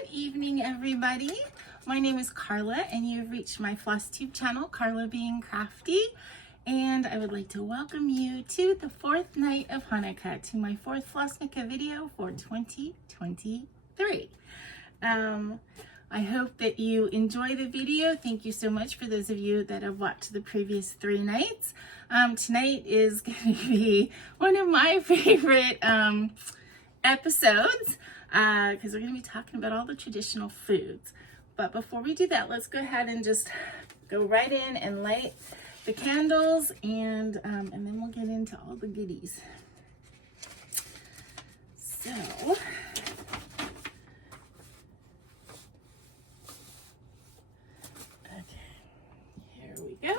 Good evening, everybody. My name is Carla, and you've reached my FlossTube channel, Carla being Crafty. And I would like to welcome you to the fourth night of Hanukkah, to my fourth Flossnukkah video for 2023. I hope that you enjoy the video. Thank you so much for those of you that have watched the previous 3 nights. Tonight is going to be one of my favorite episodes because we're going to be talking about all the traditional foods. But before we do that, let's go ahead and just go right in and light the candles, and then we'll get into all the goodies. So, okay, here we go.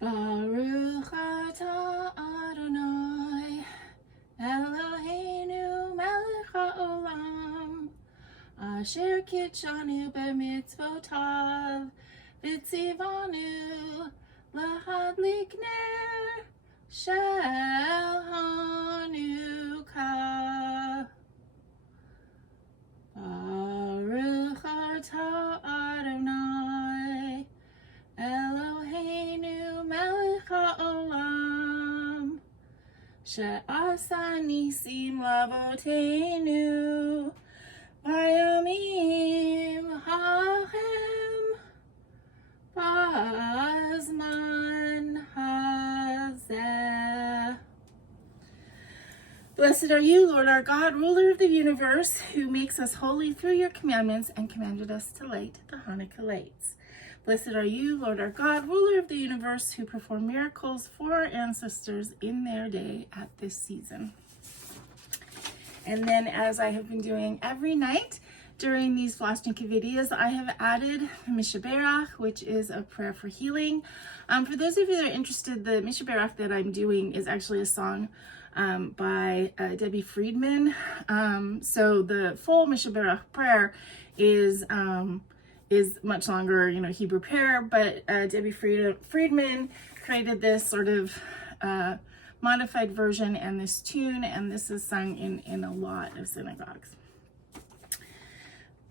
Baruch atah Adonai Eloheinu melech haolam asher kitshanu b'mitzvotav v'tzivanu lahadlik ner shel Hanukkah. Baruch atah Adonai Eloheinu melech haolam she'asa nisim lavoteinu vayamim ha'hem ba'azman hazeh. Blessed are you, Lord our God, ruler of the universe, who makes us holy through your commandments and commanded us to light the Hanukkah lights. Blessed are you, Lord our God, ruler of the universe, who performed miracles for our ancestors in their day at this season. And then, as I have been doing every night during these Flossnukkah videos, I have added the Mishaberach, which is a prayer for healing. For those of you that are interested, the Mishaberach that I'm doing is actually a song by Debbie Friedman. So the full Mishaberach prayer is much longer, Hebrew prayer, but Debbie Friedman created this sort of modified version and this tune, and this is sung in a lot of synagogues.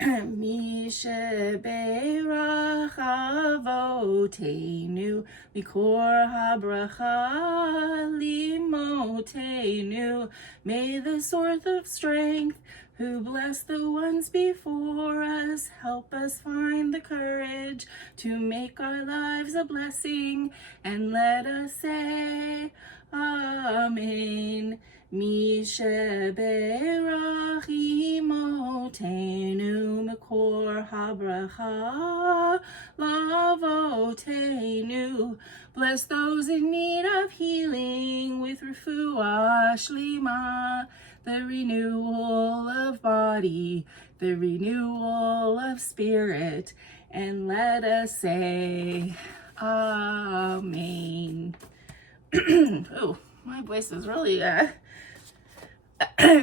Mishaberach avoteinu mikor habracha limotenu. May the source of strength, who bless the ones before us, help us find the courage to make our lives a blessing, and let us say Amen. Mishaberach imotenu mikor habracha lavotenu. Bless those in need of healing with refuah shlema, the renewal of body, the renewal of spirit, and let us say Amen. Oh, my voice is really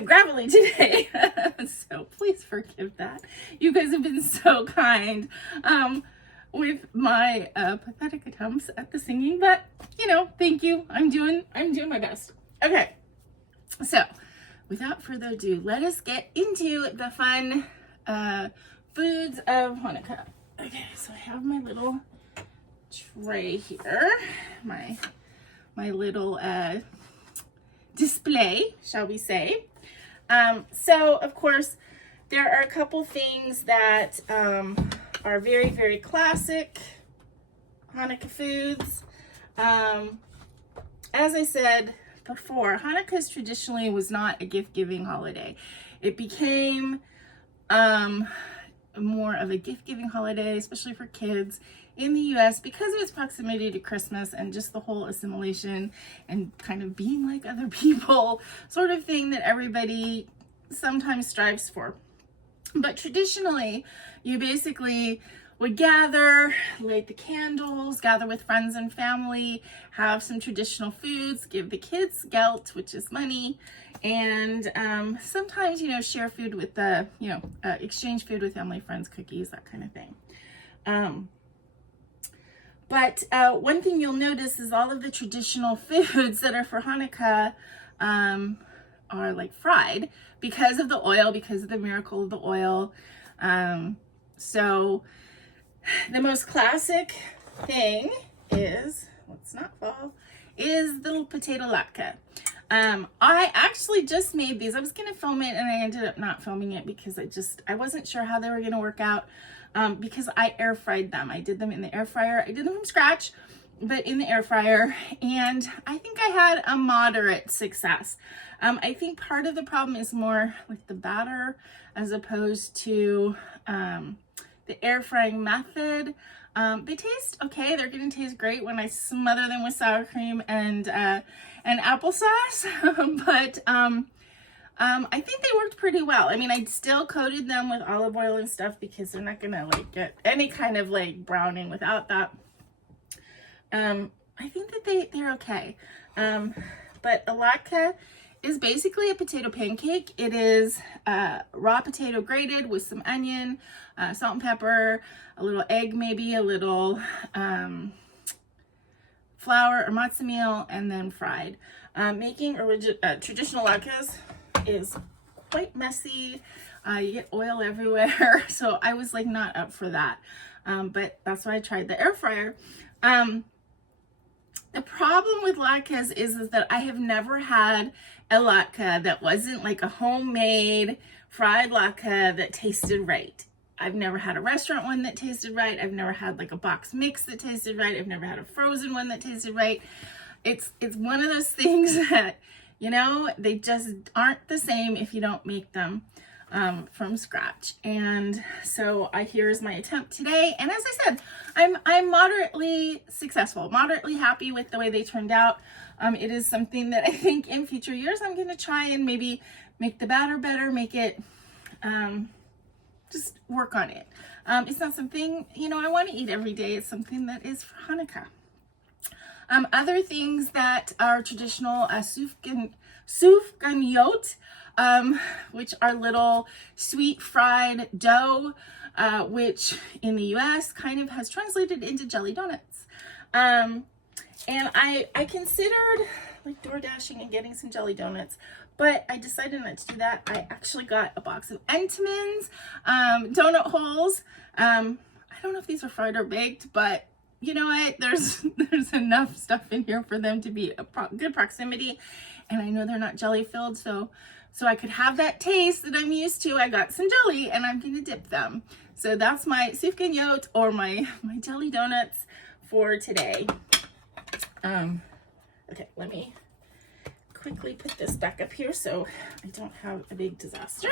gravelly today, so please forgive that. You guys have been so kind with my pathetic attempts at the singing, but thank you. I'm doing my best. Okay, so without further ado, let us get into the fun foods of Hanukkah. Okay, so I have my little tray here, my little display, shall we say. So of course there are a couple things that are very, very classic Hanukkah foods. As I said before, Hanukkah traditionally was not a gift-giving holiday. It became more of a gift-giving holiday, especially for kids in the US, because of its proximity to Christmas and just the whole assimilation and kind of being like other people sort of thing that everybody sometimes strives for. But traditionally, you basically would gather, light the candles, gather with friends and family, have some traditional foods, give the kids gelt, which is money, and sometimes, share food with exchange food with family, friends, cookies, that kind of thing. But one thing you'll notice is all of the traditional foods that are for Hanukkah are like fried because of the oil, because of the miracle of the oil. So the most classic thing is, let's not fall, is the little potato latke. I actually just made these. I was going to film it and I ended up not filming it because I wasn't sure how they were going to work out, because I air fried them. I did them in the air fryer. I did them from scratch, but in the air fryer, and I think I had a moderate success. I think part of the problem is more like the batter as opposed to the air frying method. They taste okay. They're going to taste great when I smother them with sour cream and applesauce. But I think they worked pretty well. I mean, I still coated them with olive oil and stuff because they're not going to like get any kind of like browning without that. I think that they're okay. But a latke is basically a potato pancake. It is raw potato grated with some onion, salt and pepper, a little egg maybe, a little flour or matzo meal, and then fried. Making traditional latkes is quite messy. You get oil everywhere, so I was like not up for that. But that's why I tried the air fryer. The problem with latkes is that I have never had a latke that wasn't like a homemade fried latke that tasted right. I've never had a restaurant one that tasted right. I've never had like a box mix that tasted right. I've never had a frozen one that tasted right. It's one of those things that, they just aren't the same if you don't make them from scratch. And so here's my attempt today. And as I said, I'm moderately successful, moderately happy with the way they turned out. It is something that I think in future years I'm going to try and maybe make the batter better, make it, just work on it. It's not something, I want to eat every day. It's something that is for Hanukkah. Other things that are traditional, sufganiyot, which are little sweet fried dough, which in the US kind of has translated into jelly donuts. And I considered like door dashing and getting some jelly donuts, but I decided not to do that. I actually got a box of Entenmann's donut holes. I don't know if these are fried or baked, but you know what? There's enough stuff in here for them to be a good proximity, and I know they're not jelly filled, so I could have that taste that I'm used to. I got some jelly, and I'm gonna dip them. So that's my sufganiyot, or my jelly donuts for today. Okay, let me quickly put this back up here so I don't have a big disaster.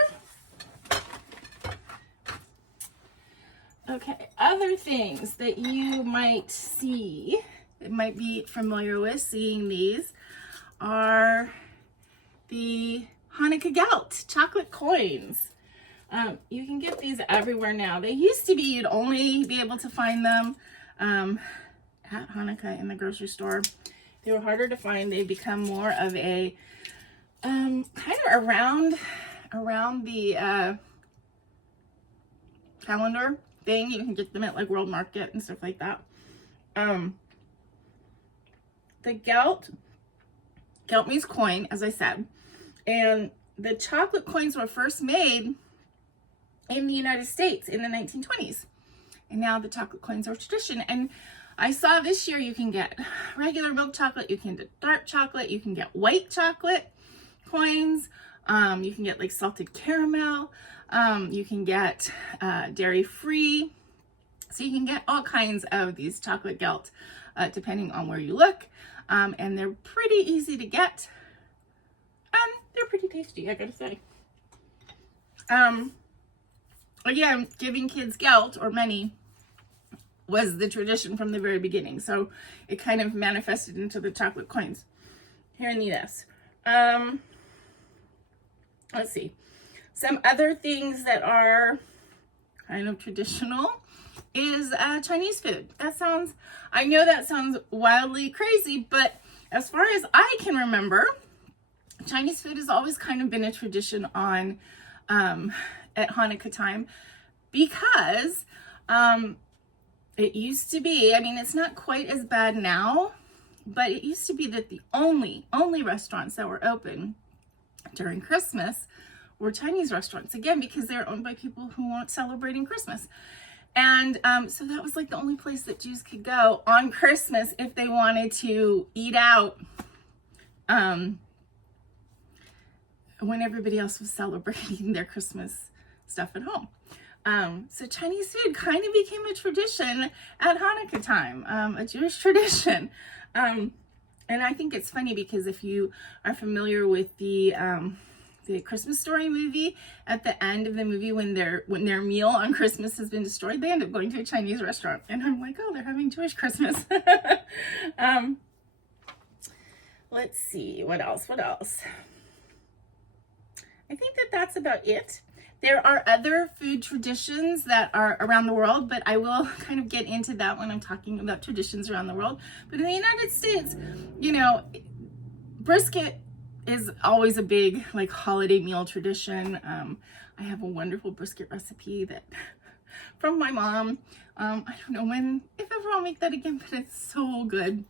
Okay, other things that you might see, that might be familiar with seeing these, are the Hanukkah gelt, chocolate coins. You can get these everywhere now. They used to be, you'd only be able to find them at Hanukkah in the grocery store. They were harder to find. They've become more of a, kind of around the calendar thing. You can get them at like World Market and stuff like that. The gelt means coin, as I said, and the chocolate coins were first made in the United States in the 1920s, and now the chocolate coins are tradition. And I saw this year you can get regular milk chocolate, you can get dark chocolate, you can get white chocolate coins, you can get like salted caramel, you can get dairy free. So you can get all kinds of these chocolate gelt depending on where you look, and they're pretty easy to get, and they're pretty tasty, I gotta say. Again, giving kids gelt, or money, was the tradition from the very beginning, so it kind of manifested into the chocolate coins here in the US. Let's see, some other things that are kind of traditional is Chinese food. I know that sounds wildly crazy, but as far as I can remember, Chinese food has always kind of been a tradition on at Hanukkah time, because it used to be, I mean, it's not quite as bad now, but it used to be that the only restaurants that were open during Christmas were Chinese restaurants, again, because they're owned by people who weren't celebrating Christmas. And so that was like the only place that Jews could go on Christmas if they wanted to eat out when everybody else was celebrating their Christmas stuff at home. So Chinese food kind of became a tradition at Hanukkah time, a Jewish tradition. And I think it's funny because if you are familiar with the Christmas Story movie, at the end of the movie, when their meal on Christmas has been destroyed, they end up going to a Chinese restaurant. And I'm like, oh, they're having Jewish Christmas. Let's see, what else? I think that's about it. There are other food traditions that are around the world, but I will kind of get into that when I'm talking about traditions around the world. But in the United States, you know, brisket is always a big like holiday meal tradition. I have a wonderful brisket recipe that from my mom. I don't know if ever I'll make that again, but it's so good.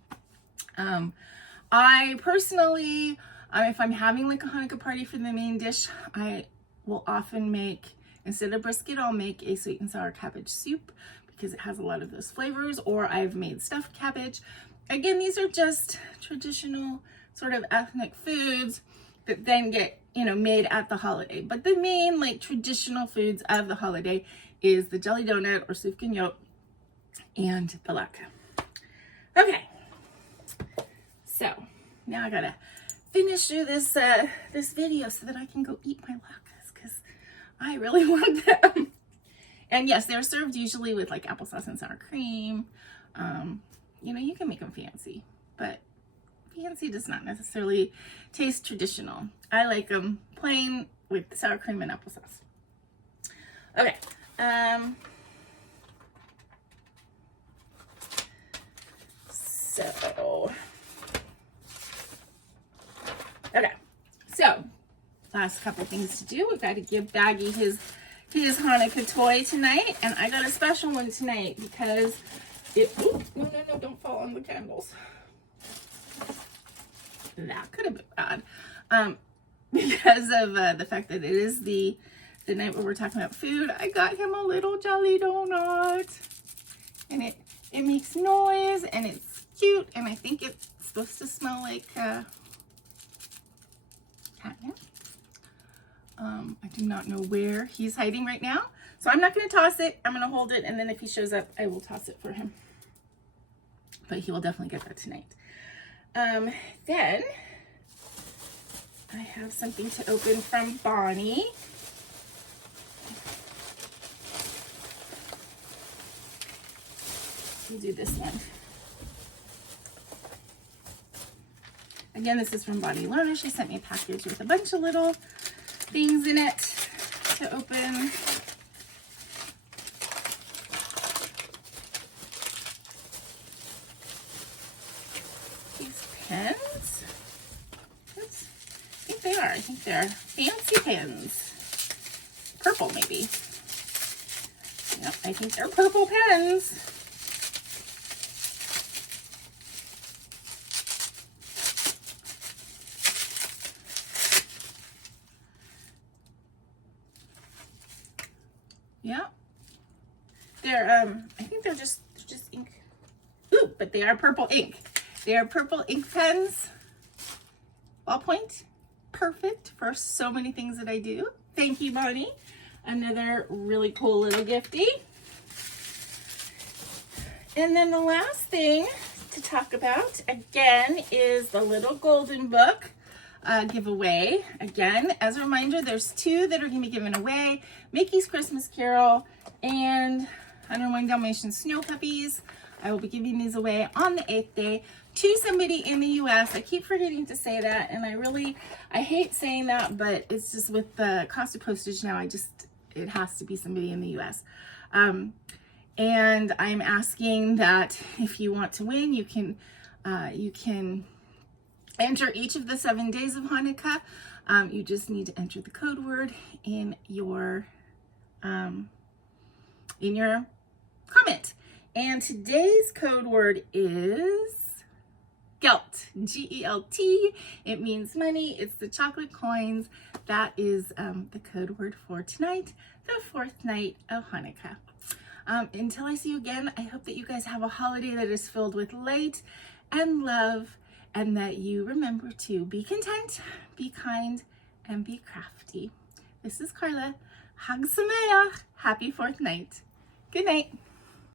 I personally, if I'm having like a Hanukkah party for the main dish, I will often make, instead of brisket, I'll make a sweet and sour cabbage soup because it has a lot of those flavors, or I've made stuffed cabbage. Again, these are just traditional sort of ethnic foods that then get, you know, made at the holiday. But the main like traditional foods of the holiday is the jelly donut or sufgan yolk and the latke. Okay, so now I gotta finish through this this video so that I can go eat my latkes because I really want them. And yes, they're served usually with like applesauce and sour cream. You know, you can make them fancy, but fancy does not necessarily taste traditional. I like them plain with sour cream and applesauce. Okay. So, last couple things to do. We've got to give Baggy his Hanukkah toy tonight, and I got a special one tonight because no, don't fall on the candles. That could have been bad. Because of the fact that it is the night where we're talking about food, I got him a little jelly donut. And it makes noise, and it's cute, and I think it's supposed to smell like catnip. I do not know where he's hiding right now, so I'm not going to toss it. I'm going to hold it, and then if he shows up, I will toss it for him. But he will definitely get that tonight. Then I have something to open from Bonnie. We'll do this one. Again, this is from Bonnie Lerner. She sent me a package with a bunch of little things in it to open. These pens. Oops. I think they're fancy pens. Purple, maybe. Yep, I think they're purple pens. Yeah, they're I think they're just ink. Ooh, but they are purple ink. They are purple ink pens. Ballpoint, perfect for so many things that I do. Thank you, Bonnie. Another really cool little gifty. And then the last thing to talk about again is the little golden book giveaway. Again, as a reminder, there's two that are going to be given away. Mickey's Christmas Carol and 101 Dalmatian Snow Puppies. I will be giving these away on the 8th day to somebody in the U.S. I keep forgetting to say that, and I hate saying that, but it's just with the cost of postage now, it has to be somebody in the U.S. And I'm asking that if you want to win, you can enter each of the 7 days of Hanukkah. You just need to enter the code word in your comment. And today's code word is gelt, G-E-L-T. It means money. It's the chocolate coins. That is the code word for tonight, the fourth night of Hanukkah. Until I see you again, I hope that you guys have a holiday that is filled with light and love, and that you remember to be content, be kind, and be crafty. This is Carla. Chag Sameach. Happy fourth night. Good night.